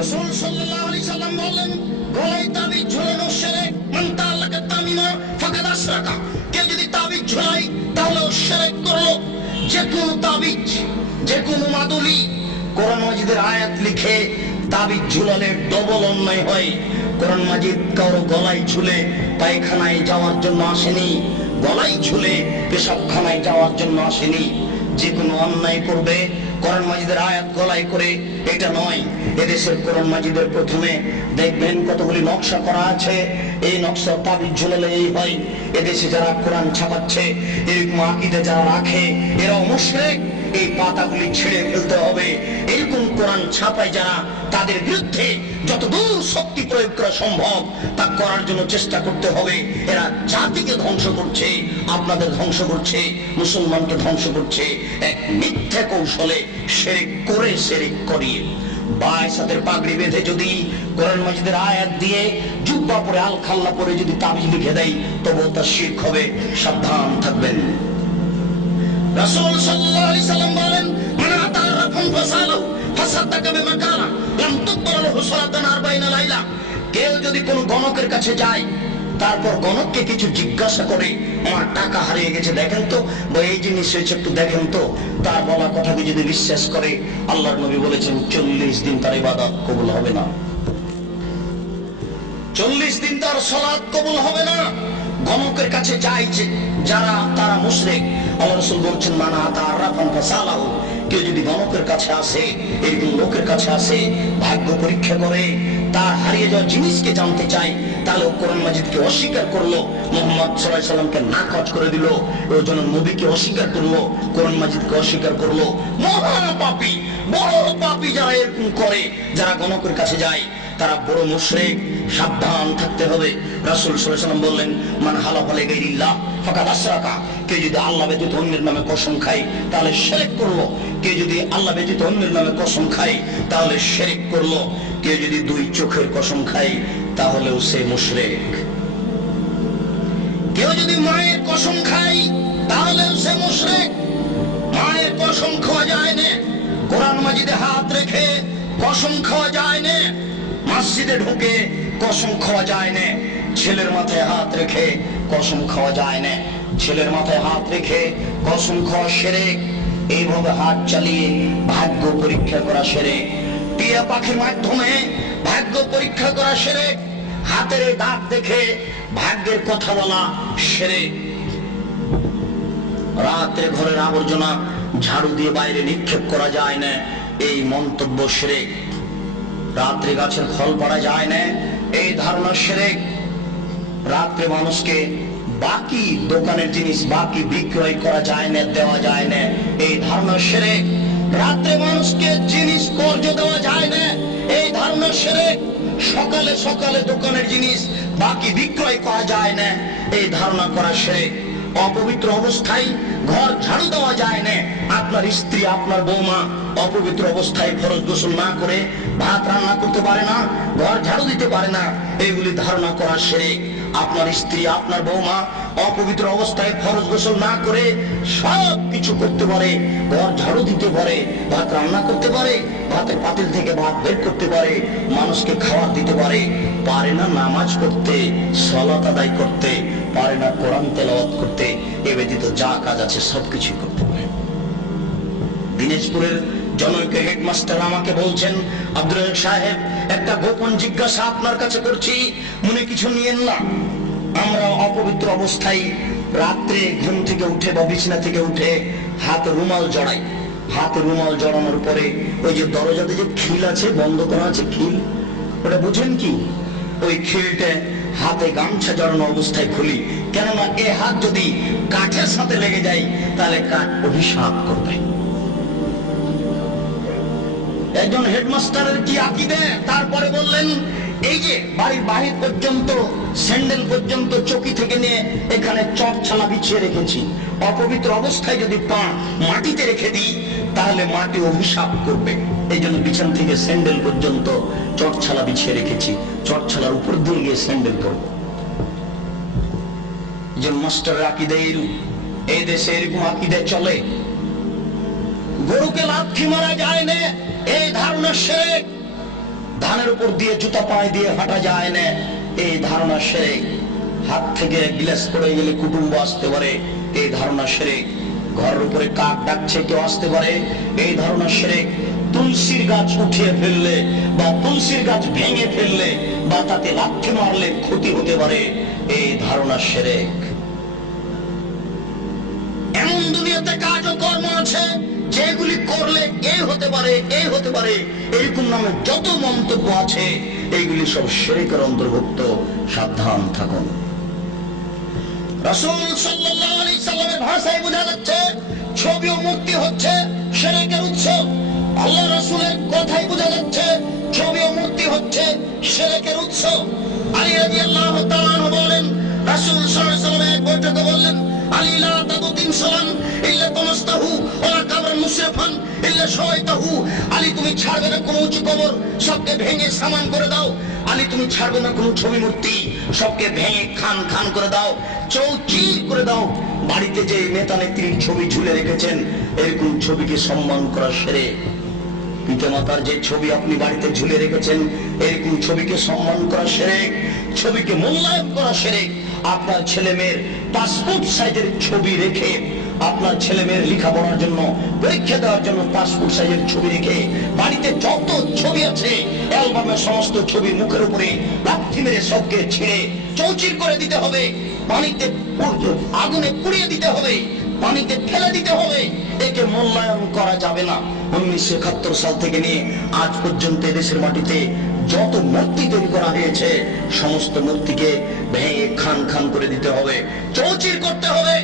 রসুল সাল্লাল্লাহু আলাইহি সাল্লাম বললেন, গলায় তাবিজ ঝোলানো শিরক মান তাআল্লাকা তামিমা, ফাকাদ আশরাকা। কেউ যদি তাবিজ ঝোলায় তাহলে ও শিরক করল। যে কোনো তাবিজ, যে কোনো মাদুলি, কোরআন মাজিদের আয়াত লিখে তাবিজ ঝুলালে ডবল অন্যায় হয়। কোরআন মাজিদ কারও গলায় ঝুলে পায়খানায় যাওয়ার জন্য আসেনি, গলায় ঝুলে পেশাবখানায় যাওয়ার জন্য আসেনি। যে কোনো অন্যায় করবে, কোরআন মাজিদের আয়াত গলায় করে, এটা নয়। এদেশের কোরআন মাজিদের প্রথমে দেখবেন কতগুলি নকশা করা আছে। এই নকশা তাবিজ ঝুলালে এই হয়। এদেশে যারা কোরআন ছাপাচ্ছে, এরকম আকিদে যারা রাখে এরা মুশরিক। এই পাতাগুলি ছিঁড়ে ফেলতে হবে। কোরআন ছাপায় যারা, তাদের বিরুদ্ধে যত দূর শক্তি প্রয়োগ করা সম্ভব, তা করার জন্য চেষ্টা করতে হবে। এরা জাতিকে ধ্বংস করছে, আপনাদের ধ্বংস করছে, মুসলমানকে ধ্বংস করছে। এক মিথ্যে কৌশলে সেরেক করে সেরেক করিয়ে। পাগড়ি বেঁধে যদি কোরআন আয়াত দিয়ে জুব্বা পরে আল খাল্লা পরে যদি তাবিজ লিখে দেয় শির্ক হবে। সাবধান থাকবেন। রাসূল সাল্লাল্লাহু আলাইহি সাল্লাম বলেন, মান আতারাফান ফাসালু ফাসাদাকা বিমা কানা লাম তুকবাল লাহু সালাতান 40 লাইলা। কেউ যদি কোন গণকের কাছে যায়, তারপর গণককে কিছু জিজ্ঞাসা করে আমার টাকা হারিয়ে গেছে, দেখেন তো? বা, এই জিনিস হয়েছে, একটু দেখেন তো? তার বলা কথাকে যদি বিশ্বাস করে, আল্লাহর নবী বলেছেন, চল্লিশ দিন তার ইবাদত কবুল হবে না। চল্লিশ দিন তার সলাদ কবুল হবে না। গণকের কাছে যাই যারা, তারা মুশরিক। আল্লাহ রাসূল বলছেন, মানা তার রাফান ফাসালাহু। কেউ যদি গণকের কাছে আসে, এরকম লোকের কাছে আসে, ভাগ্য পরীক্ষা করে, তার হারিয়ে যাওয়া জিনিসকে জানতে চায়, তাহলে কোরআন মাজিদকে অস্বীকার করল, মোহাম্মদ সাল্লাহ সাল্লামকে না কাজ করে দিল ওই জন্য নবীকে অস্বীকার করল, কোরআন মাজিদকে অস্বীকার করল। মহা পাপি, বড় পাপি যারা এরকম করে, যারা গণকের কাছে যায় তারা বড় মুশরিক, সাবধান থাকতে হবে। রাসূল সাল্লাম বললেন, মান হালাফা লিগাইরিল্লাহ ফাকাদ আশরাকা। কেউ যদি আল্লাহ ব্যতীত অন্যের নামে কসম খায়, তাহলে শিরক করল। কেউ যদি আল্লাহ ব্যতীত অন্যের নামে কসম খায়, তাহলে শিরক করল। কেউ যদি দুই চোখের কসম খায়, তাহলেও সে মুশরিক। কেউ যদি মায়ের কসম খায়, তাহলেও সে মুশরিক। মায়ের কসম খাওয়া যায় না। কোরআন মাজিদে হাত রেখে কসম খাওয়া যায় না। মসজিদে ঢুকে কসম খাওয়া যায় না। ছেলের মাথায় হাত রেখে কসম খাওয়া যায় না। ছেলের মাথায় হাত রেখে কসম খাওয়া সেরে। এইভাবে হাত চালিয়ে ভাগ্য পরীক্ষা করা সেরে। টিয়া পাখির মাধ্যমে ভাগ্য পরীক্ষা করা সেরে। হাতের দাগ দেখে ভাগ্যের কথা বলা সেরে। রাতে ঘরের আবর্জনা ঝাড়ু দিয়ে বাইরে নিক্ষেপ করা যায় না। এই মন্তব্য সেরে। রাত্রে গাছের ফল পড়া যায় না। এই ধারণা সেরে রাত্রে মানুষকে বাকি দোকানের জিনিস, বাকি বিক্রয় করা যায় না, দেওয়া যায় না। এই ধারণা সেরে রাত্রে মানুষকে জিনিস কর্জ দেওয়া যায় না। এই ধারণা সেরে সকালে সকালে দোকানের জিনিস, বাকি বিক্রয় করা যায় না। এই ধারণা করা সেরে অপবিত্র অবস্থায় ঘর ঝাড়ু দেওয়া যায় না। আপনার স্ত্রী, আপনার বৌমা অপবিত্র অবস্থায় ফরজ গোসল না করে ভাত রান্না করতে পারে না, ঘর ঝাড়ু দিতে পারে না। এগুলি ধারণা করা সেরে আপনার স্ত্রী, আপনার বৌমা অপবিত্র অবস্থায় ফরজ গোসল না করে সব কিছু করতে পারে, ঘর ঝাড়ু দিতে পারে, ভাত রান্না করতে পারে, ভাতের পাতিল থেকে ভাত বের করতে পারে, মানুষকে খাবার দিতে পারে। পারে না নামাজ পড়তে সলাত আদায় করতে পারে না কোরআন তেলাওয়াত করতে, এ ব্যতীত যা কাজ আছে সবকিছু করতে পারে। দিনাজপুরের জনৈক হেডমাস্টার আমাকে বলছেন আব্দুল সাহেব, একটা গোপন জিজ্ঞাসা আপনার কাছে করছি, মনে কিছু নিয়েন না। আমরা অপবিত্র অবস্থায় রাত্রে ঘুম থেকে উঠে বা বিছানা থেকে উঠে হাত রুমাল জড়াই। হাতে রুমাল জড়ানোর পরে ওই যে দরজাতে যে খিল আছে, বন্ধ করা আছে খিল, ওটা বুঝেন কি? ওই খিলটা হাতে গামছা জড়ানো অবস্থায় খুলি। কেননা এ হাত যদি কাঠের সাথে লেগে যায়, তাহলে কাঠ অভিশাপ করবে। একজন হেডমাস্টারের কি আকিদে তারপরে বললেন, এই যে বাড়ির বাহির পর্যন্ত, স্যান্ডেল পর্যন্ত চকি থেকে নিয়ে এখানে চট ছালা বিছিয়ে রেখেছি। অপবিত্র অবস্থায় যদি পা মাটিতে রেখে দিই তাহলে মাটি অভিশাপ করবে। এই জন্য বিছান থেকে স্যান্ডেল পর্যন্ত চট ছালা বিছিয়ে রেখেছি। চট ছালার উপর দিয়ে গিয়ে স্যান্ডেল করব। যে মাস্টার এই দেশে এরকম আকিদে চলে। গরুকে মারা যায় না, এই ধারণা শেখ ধানের উপর দিয়ে জুতা পায়ে দিয়ে হাঁটা যায় না, এই ধারণা সেরে হাত থেকে গিলাস পড়ে গেলে কুটুম্ব আসতে পারে, এই ধারণা সেরে ঘরের উপরে কাক ডাকছে, কেউ আসতে পারে। এই ধারণা সেরে তুলসীর গাছ উঠিয়ে ফেললে বা তুলসীর গাছ ভেঙে ফেললে বা তাতে লাথি মারলে ক্ষতি হতে পারে। এই ধারণা সেরেক এমন দুনিয়াতে কাজ ও কর্ম আছে, যেগুলি করলে এই হতে পারে এই হতে পারে। এরকম নামে যত মন্তব্য আছে, এইগুলি সব শেরেকের অন্তর্ভুক্ত। সাবধান থাকুন। সাল্লাল্লাহু আলাইহি সাল্লামের ভাষায় বোঝা যাচ্ছে, ছবি ও মূর্তি হচ্ছে শিরকের উৎস। আল্লাহ রাসূলের কথাই বোঝা যাচ্ছে, ছবি ও মূর্তি হচ্ছে শিরকের উৎস। আলী রাদিয়াল্লাহু তাআলা বলেন, রাসূল সাল্লাল্লাহু আলাইহি সাল্লাম বললেন, আলী লা তিনসালান ইল্লা মুসরিফান ইল্লা বাড়িতে যে নেতা ছবি ঝুলে রেখেছেন এরকম ছবিকে সম্মান করা সেরে? পিতামাতার যে ছবি আপনি বাড়িতে ঝুলে রেখেছেন এরকম ছবিকে সম্মান করা সেরে? ছবিকে মূল্যায়ন করা সেরে? আপনার ছেলে মেয়ের পাসপোর্ট সাইজের ছবি রেখে আপনার ছেলে মেয়ের লেখাপড়ার জন্য, পরীক্ষা দেওয়ার জন্য পাসপোর্ট সাইজের ছবি রেখে বাড়িতে যত ছবি আছে, অ্যালবামের সমস্ত ছবি মুখের উপরে লাথি মেরে সবকে ছিঁড়ে চৌচির করে দিতে হবে। পানিতে আগুনে পুড়িয়ে দিতে হবে। পানিতে ফেলে দিতে হবে। একে মূল্যায়ন করা যাবে না। উনিশশো একাত্তর সাল থেকে নিয়ে আজ পর্যন্ত দেশের মাটিতে যত মূর্তি তৈরি করা হয়েছে, সমস্ত মূর্তিকে ভেঙে খান খান করে দিতে হবে। চৌচির করতে হবে।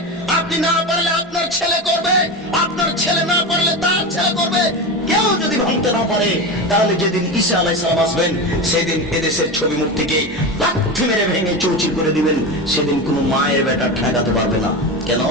কেউ যদি ভাঙতে না পারে, তাহলে যেদিন ঈসা আলাইসালাম আসবেন, সেদিন এদেশের ছবি মূর্তিকে লাঠি মেরে ভেঙে চৌচির করে দিবেন, সেদিন কোনো মায়ের বেটা ঠেকাতে পারবে না। কেন?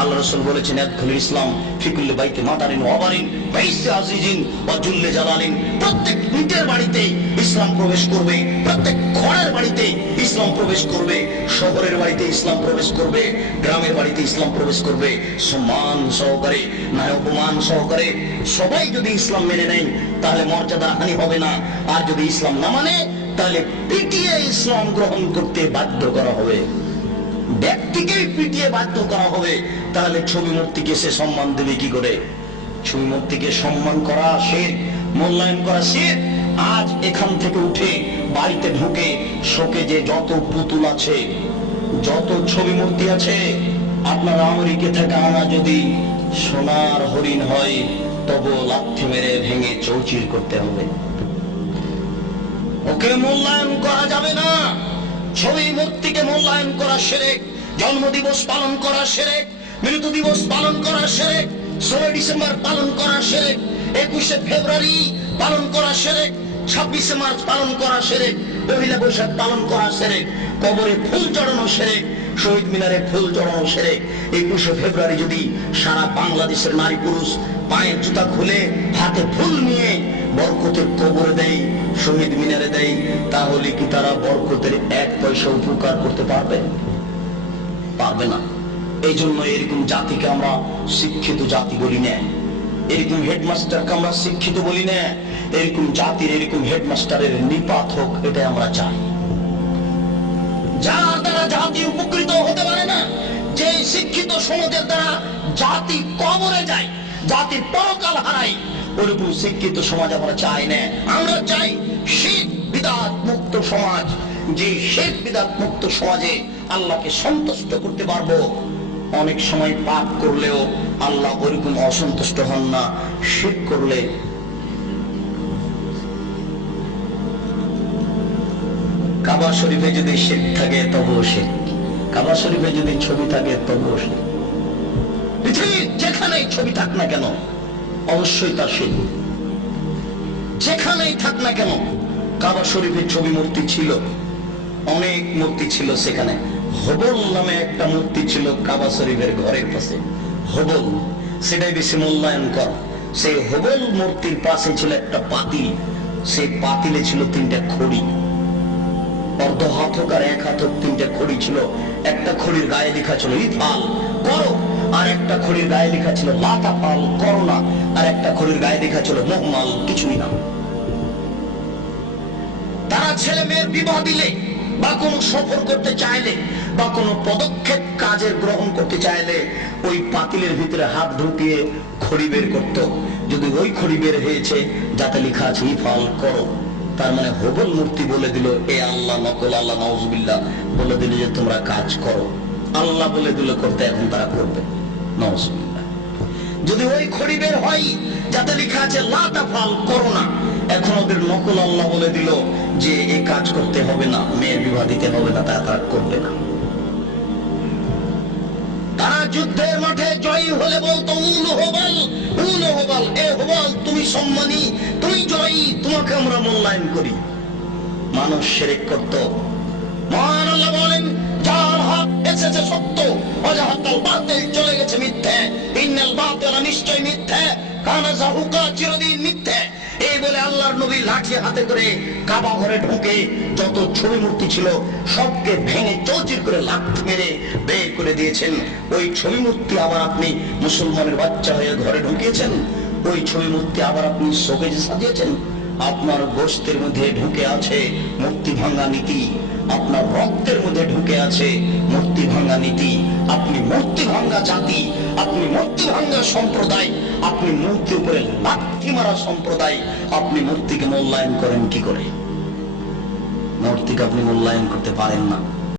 আল্লাহ রসুল বলেছেন আদখুল ইসলাম ফিকুল্লে বাইতে মাতারিন ওয়াবারিন বাইসে আজিজিন বা জুল্লে জালালিন। প্রত্যেক ইটের বাড়িতে ইসলাম প্রবেশ করবে, প্রত্যেক ঘরের বাড়িতে ইসলাম প্রবেশ করবে, শহরের বাড়িতে ইসলাম প্রবেশ করবে, গ্রামের বাড়িতে ইসলাম প্রবেশ করবে, সম্মান সহকারে না অপমান সহকারে। সবাই যদি ইসলাম মেনে নেয়, তাহলে মর্যাদা হানি হবে না। আর যদি ইসলাম না মানে তাহলে পিটিয়ে ইসলাম গ্রহণ করতে বাধ্য করা হবে। ব্যক্তিকেই পিটিয়ে বাধ্য করা হবে। তাহলে ছবি মূর্তিকে সে সম্মান দেবে কি করে? ছবি মূর্তিকে সম্মান করা সে মূল্যায়ন করা সে আজ এখান থেকে উঠে বাড়িতে ঢুকে শোকে যে যত পুতুল আছে, যত ছবি মূর্তি আছে, আপনার আমেরিকা থেকে আনা যদি সোনার হরিণ হয়, তবু লাথি মেরে ভেঙে চৌচির করতে হবে। ওকে মূল্যায়ন করা যাবে না। ছবি মূর্তিকে মূল্যায়ন করা সেরেক, জন্ম দিবস পালন করা সেরেক, মৃত্যু দিবস পালন করা সেরেক, ষোলোই ডিসেম্বর পালন করা সেরেক, একুশে ফেব্রুয়ারি পালন করা সেরেক ছাব্বিশে মার্চ পালন করা সেরে, পহিলা বৈশাখ পালন করা সেরে, কবরে ফুল চড়ানো সেরে, শহীদ মিনারে ফুল চড়ানো সেরেক একুশে ফেব্রুয়ারি যদি সারা বাংলাদেশের নারী পুরুষ পায়ের জুতা খুলে, হাতে ফুল নিয়ে বরকতের কবরে দেয়, শহীদ মিনারে দেয়, তাহলে কি তারা বরকতের এক পয়সা উপকার করতে পারবে? পারবে না। এই জন্য এরকম জাতিকে আমরা শিক্ষিত জাতি বলি না এরকম হেডমাস্টারকে আমরা শিক্ষিত বলি না। এরকম জাতির, এরকম হেডমাস্টারের নিপাত হোক, এটাই আমরা চাই। যার দ্বারা জাতি উপকৃত হতে পারে না, যে শিক্ষিত সমাজের দ্বারা জাতি কবরে যায়, জাতির পরকাল হারায়, ওরকম শিক্ষিত সমাজ আমরা চাই না। আমরা চাই শীত বিদাত মুক্ত সমাজ। যে শেখ বিদাত মুক্ত সমাজে আল্লাহকে সন্তুষ্ট করতে পারব। অনেক সময় পাপ করলেও আল্লাহ ওরকম অসন্তুষ্ট হন না শিখ করলে কাবা শরীফে যদি শেখ থাকে, তবুও শেখ কাবা শরীফে যদি ছবি থাকে, তবুও শেখ পৃথিবীর যেখানেই ছবি থাক না কেন, অবশ্যই তার শেখ যেখানেই থাক না কেন, কাবা শরীফের ছবি মূর্তি ছিল, অনেক মূর্তি ছিল সেখানে। হবল নামে একটা মূর্তি ছিল কাবা শরীফের ঘরের পাশে। হবল, সেটাই বেশি মূল্যায়ন কর। সেই হবল মূর্তির পাশে ছিল একটা পাতিল। সেই পাতিলে ছিল তিনটা খড়ি। অর্ধ হাত হোক আর এক হাত হোক তিনটা খড়ি ছিল। একটা খড়ির গায়ে লেখা ছিল ইফাল, করো। আর একটা খড়ির গায়ে লেখা ছিল পাল করো না। আর একটা খড়ির গায়ে লেখা ছিল মোহমাল, কিছুই না। তারা ছেলে মেয়ের বিবাহ দিলে বা কোনো সফর করতে চাইলে বা কোনো পদক্ষেপ কাজের গ্রহণ করতে চাইলে ওই পাতিলের ভিতরে হাত ঢুকিয়ে খড়ি বের করত। যদি ওই খড়ি বের হয়েছে, যাতে লেখা আছে, ইফাল করো। তার মানে হবল মূর্তি বলে দিল, এ আল্লাহ নকল আল্লাহ নওজুবিল্লাহ বলে দিল যে, তোমরা কাজ করো। আল্লাহ বলে দিল, করতে এখন তারা করবে। নওজুবিল্লাহ যদি ওই খড়ি বের হয়, যাতে লেখা আছে লাতাফাল করো না। এখন ওদের নকল আল্লাহ বলে দিল যে এই কাজ করতে হবে না, মেয়ের বিবাহ দিতে হবে না, তারা করবে না। যুদ্ধের মাঠে জয়ী হলে বলতো উল হবাল উল হবাল, এ হবাল, তুমি সম্মানী, তুমি জয়ী, তোমাকে আমরা মূল্যায়ন করি। মানুষ সেরেক করত। মহান আল্লাহ বলেন, যার হাত এসেছে সত্য অজাহাতাল বাতিল চলে গেছে মিথ্যে। ইন্নাল বাতিল নিশ্চয় মিথ্যে। কানা জাহুকা চিরদিন মিথ্যে। এই আল্লাহর নবী লাঠি হাতে করে কাবা ঘরে ঢুকে যত ছবি মূর্তি ছিল সবকে ভেঙে চৌচির করে লাঠি মেরে বের করে দিয়েছেন। ওই ছবি মূর্তি আবার আপনি মুসলমানের বাচ্চা হয়ে ঘরে ঢুকিয়েছেন। ওই ছবি মূর্তি আবার আপনি শোকেজে সাজিয়েছেন। আপনার গোষ্ঠের মধ্যে ঢুকে আছে মূর্তি ভাঙ্গা নীতি। আপনার রক্তের মধ্যে ঢুকে আছে মূর্তি ভাঙ্গা নীতি। আপনি মূর্তি ভাঙ্গা জাতি। আপনি মূর্তি ভাঙ্গা সম্প্রদায়, আপনি মূর্তি উপরে লাঠি মারা সম্প্রদায়, আপনি মূর্তিকে মূল্যায়ন করেন কি করে? মূর্তিকে আপনি মূল্যায়ন করতে পারেন না।